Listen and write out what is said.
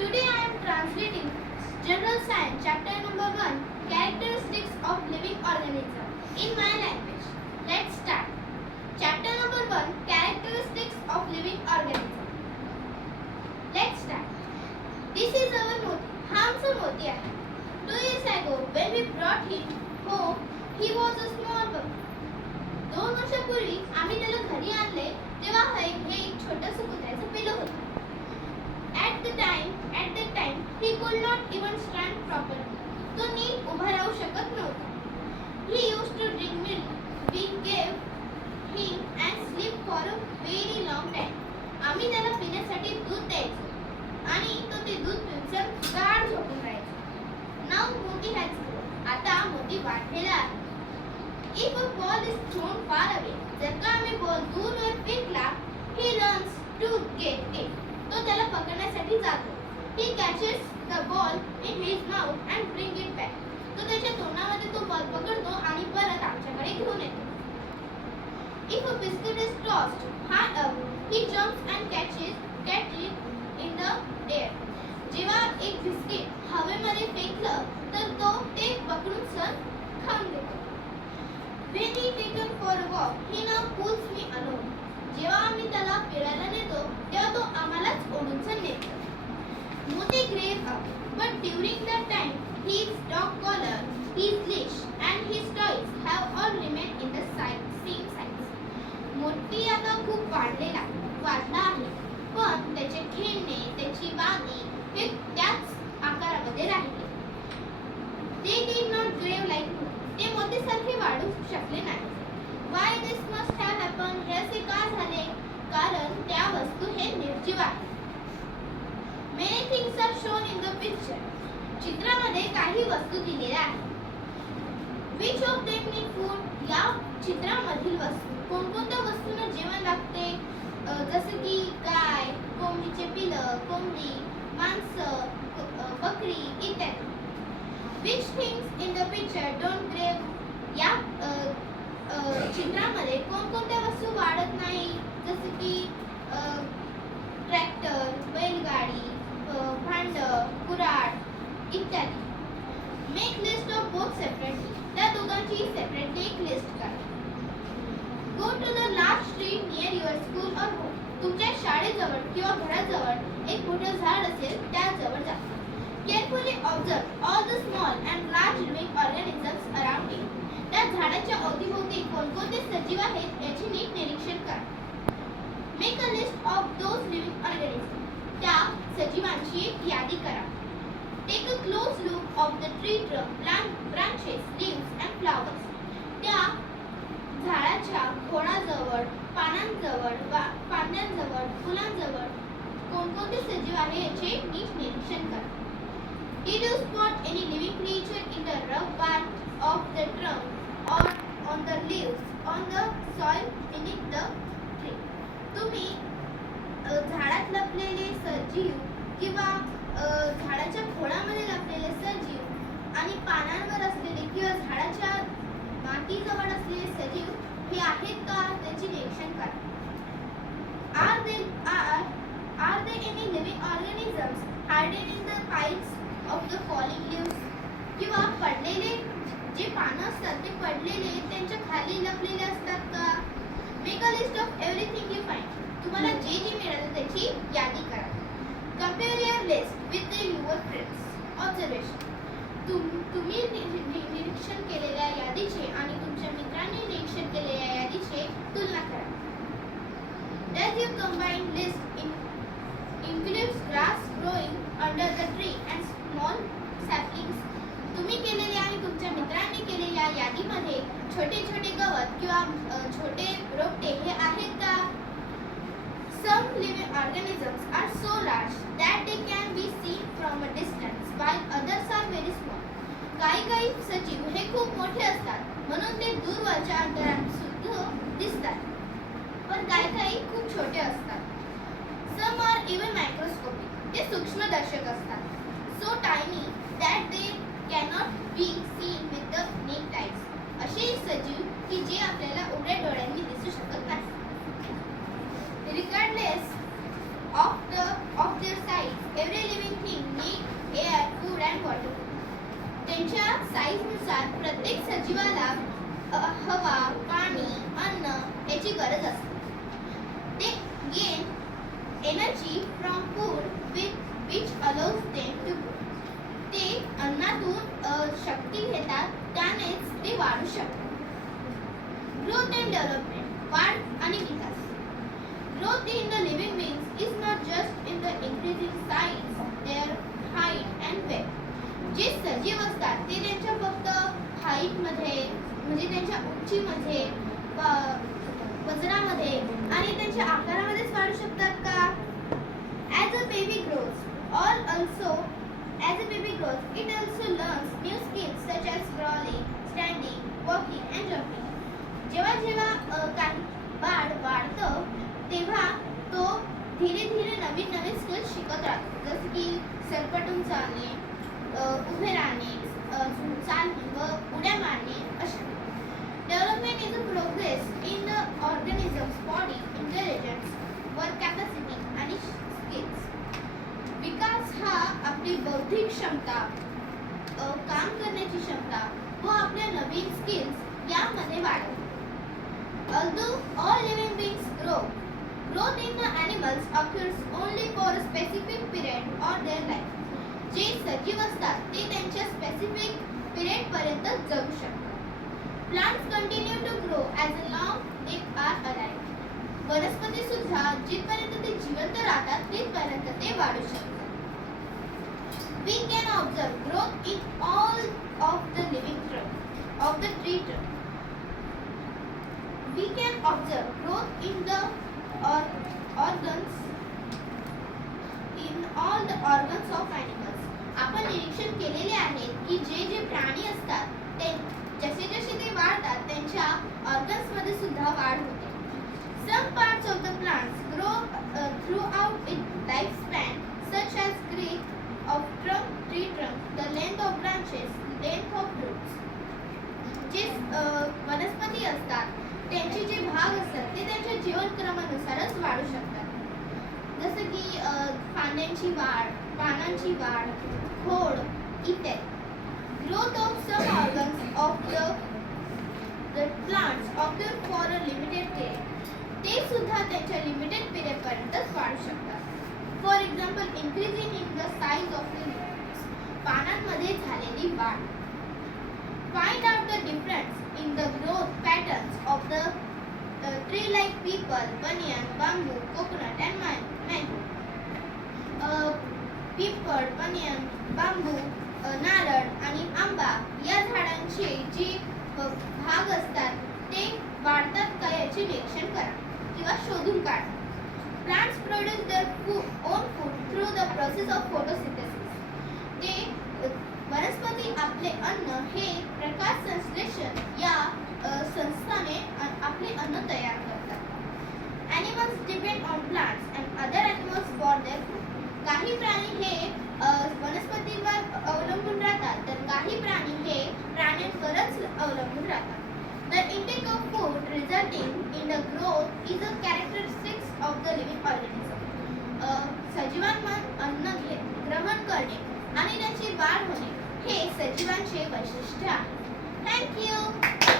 Today I am translating General Science chapter number 1 Characteristics of Living Organism in my language. Let's start. Chapter number 1 Characteristics of Living Organism. Let's start. This is our Moti. हा आमचा मोती आहे. 2 years ago when we brought him home, he was a small puppy. 2 वर्षापूर्वी आम्ही त्याला घरी आणले तेव्हा हे एक छोटंसं कुत्र्याचं पिल्लू होतं. At that time, he could not even stand properly. तो नीट उभा राहू शकत नव्हता. He used to drink milk. We gave him and sleep for a very long time. आम्ही त्याला पिण्यासाठी दूध द्यायचो आणि तो ते दूध पिऊन गाढ झोपून राहायचा. Now Moti has grown. आता मोती वाढलेला आहे. If a ball is thrown far away, जर का आम्ही बॉल दूरवर फेकला, he runs to get it. तो त्याला पकडण्यासाठी जातो. He catches the ball in his mouth and bring it back. तो त्याच्या तोंडामध्ये तो बॉल पकडतो आणि परत आमच्याकडे घेऊन येतो. If a biscuit is tossed high up, he jumps and catch it in the air. जेव्हा एक बिस्किट हवेमध्ये फेकलं तर तो ते पकडून सर खाऊन घेतो. When he taken for a walk, he now pulls me alone. जेव्हा आम्ही त्याला फिरायला नेतो तेव्हा तो आम्हालाच ओढून नेतो. Moti grew up, but during that time, his dog collar, his leash, and his toys have all remained in the same size. मोती आता खूप वाढला आहे, पण त्याचे खेळणे, त्याची वागी हे त्याच आकारामध्ये राहिले. They did not grow like Moti. ते मोतीसारखे वाढू शकले नाही. Why this must have happened? हे असे का झाले? कारण त्या वस्तू हे निर्जीव आहेत. Many things are shown in the picture. चित्रामध्ये काही वस्तू दिलेल्या आहेत. Which of them need food? या चित्रामधील वस्तू कोणकोणत्या वस्तूंना जेवण लागते? जसे की गाय, कोंबडीचे पिलं, कोंबडी, माणसं, बकरी इत्यादी. Which things in the picture don't grow? या चित्रामध्ये कोणकोणत्या वस्तू वाढत नाही? जसे की ट्रॅक्टर, बैलगाडी, भांड, कुऱ्हाड इत्यादी. Make list of both separately. त्या दोघांची सेपरेटली एक लिस्ट करा. Go to the large tree near your school or home. तुमच्या शाळेजवळ किंवा घराजवळ एक मोठं झाड असेल त्याजवळ जा. Carefully observe all the small and large living organisms around it. त्या झाडाच्या अवतीभोवती कोणकोणते सजीव आहेत याचे नीट निरीक्षण करा. Make a list of those living organisms. त्या सजीवांची एक यादी करा. Take a close look of the tree trunk, branches, leaves and flowers. त्या झाडाच्या खोडाजवळ, पानांजवळ, फांद्यांजवळ, फुलांजवळ कोणकोणते सजीव आहे याचे नीट निरीक्षण करा. Did you spot any living creature in the rough part of the trunk or on the leaves, on the soil beneath the tree? तुम्ही झाडात लपलेले सजीव किंवा झाडाच्या खोडामध्ये लपलेले सजीव आणि पानांवर असलेले किंवा झाडाच्या मातीजवळ असलेले सजीव हे आहेत का त्याचे निरीक्षण करा. Are there any living organisms hiding in the piles of the falling leaves? किंवा पडलेले जे पानं असतात ते पडलेले त्यांच्या खाली लपलेले असतात का? Make a list of everything you find. तुम्हाला जे मिळालं त्याची यादी करा. Compare your list with your friends. Observation. तुम्ही निरीक्षण केलेल्या यादीचे आणि तुमच्या मित्रांनी निरीक्षण केलेल्या यादीचे तुलना करा. Does your combined list includes grass growing under the tree and small saplings? तुम्ही केलेल्या आणि तुमच्या मित्रांनी केलेल्या यादीमध्ये छोटे छोटे गवत किंवा छोटे रोपटे हे आहेत का? Some living organisms are so large that they can be seen from a distance, while others are very small. काही सजीव हे खूप मोठे असतात म्हणून ते दूरवरच्या अंतरात सुद्धा दिसतात, पण काही खूप छोटे असतात. Some are even microscopic. ते सूक्ष्मदर्शक असतात. So tiny that they cannot be seen with the naked eyes. असे सजीव की जे आपल्याला उघड्या डोळ्यांनी दिसू शकत नाही. Regardless of their size, every living thing सजीवांनुसार प्रत्येक सजीवाला हवा, पाणी, अन्न याची गरज असते. They gain energy from food which allows them to grow. ते अन्नातून शक्ती घेतात, त्यानेच ते वाढू शकतात. ग्रोथ अँड डेव्हलपमेंट, वाढ आणि विकास. Growth in the living beings is not just in the increasing size, their height and weight. जे सजीव असतात ते त्यांच्या फक्त हाईट मध्ये म्हणजे त्यांच्या उंचीमध्ये, वजनामध्ये आणि त्यांच्या आकारामध्येच वाढू शकतात का? As a baby grows, it also learns new skills such as crawling, standing, walking and jumping. जेव्हा बाळ वाढतं तेव्हा तो धीरे धीरे नवीन नवीन स्किल्स शिकत राहतो, जसं की सरपटून चालणे, उभे राहणे, चालणे व उड्या मारणे अशा. Development is a progress in the organisms body intelligence work capacity आणि स्किल्स. विकास हा आपली बौद्धिक क्षमता, काम करण्याची क्षमता व आपल्या नवीन स्किल्स यामध्ये वाढवतो. Although all living beings grow, growth in the animals occurs only for a specific period of their life. जे सजीव असतात ते त्यांच्या स्पेसिफिक पिरियड पर्यंत जगू शकतात. Plants continue to grow as long they are alive. वनस्पती सुद्धा जिथपर्यंत ते जिवंत राहतात तिथपर्यंत ते वाढू शकतात. We can observe growth in all of the living trunk of the tree trunk. We can observe growth in the organs in all the organs of animals. आपण निरीक्षण केलेले आहे की जे प्राणी असतात ते जसे जसे ते वाढतात त्यांच्या ऑर्गन्स मध्ये सुद्धा वाढ होते. Some parts of the plants grow throughout its lifespan, such as growth of tree trunk, the length of branches, length of roots. जे वनस्पती असतात त्यांचे जे भाग असतात ते त्यांच्या जीवनक्रमानुसारच वाढू शकतात, जसं की फांद्यांची वाढ, पानांची वाढ, खोड इत्यादी. Growth of some organs of the plants occur for a limited period. ते सुद्धा त्यांच्या लिमिटेड पिरियड पर्यंतच वाढू शकतात. For example, increasing in the size of the leaves, पानांमध्ये झालेली वाढ. Find out the difference in the growth patterns of the tree like people, banyan, bamboo, coconut and mango. पीपळ, बनियन, बांबू, नारळ आणि आंबा या झाडांचे जे भाग असतात ते वाढतात का याचे निरीक्षण करा किंवा शोधून काढा. Plants produce their own food through the process of photosynthesis. ते वनस्पती आपले अन्न हे प्रकाश संश्लेषण या संस्थाने आपले अन्न तयार करतात. Animals depend on plants and other animals for their food. काही प्राणी हे वनस्पतींवर अवलंबून राहतात तर काही प्राणी हे प्राण्यांवरच अवलंबून राहतात. The intake of food resulting in the growth is a characteristic of the living organism. सजीवांमध्ये अन्न ग्रहण करणे आणि त्याची वाढ होणे हे सजीवांचे वैशिष्ट्य आहे. Thank you.